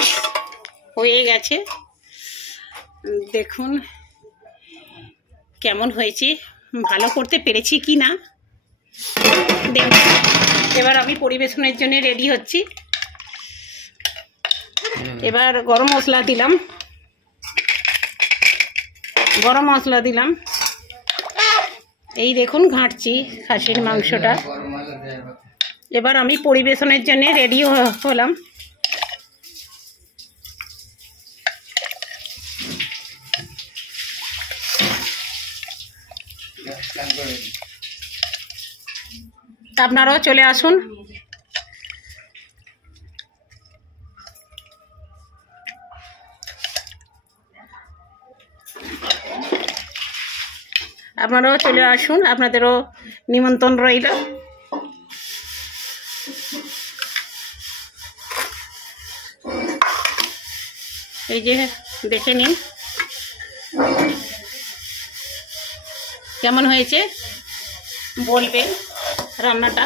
নিরামিষ হয়ে গেছে। দেখুন কেমন হয়েছে, ভালো করতে পেরেছি কি না দেখুন। এবার আমি পরিবেশনের জন্য রেডি হচ্ছি। এবার গরম মশলা দিলাম, এই দেখুন ঘাঁটছি খাসির মাংসটা। এবার আমি পরিবেশনের জন্য রেডি হলাম। আপনারাও চলে আসুন। আপনাদেরও নিমন্ত্রণ রইল। এই যে দেখে নিন কেমন হয়েছে, বলবেন রান্নাটা।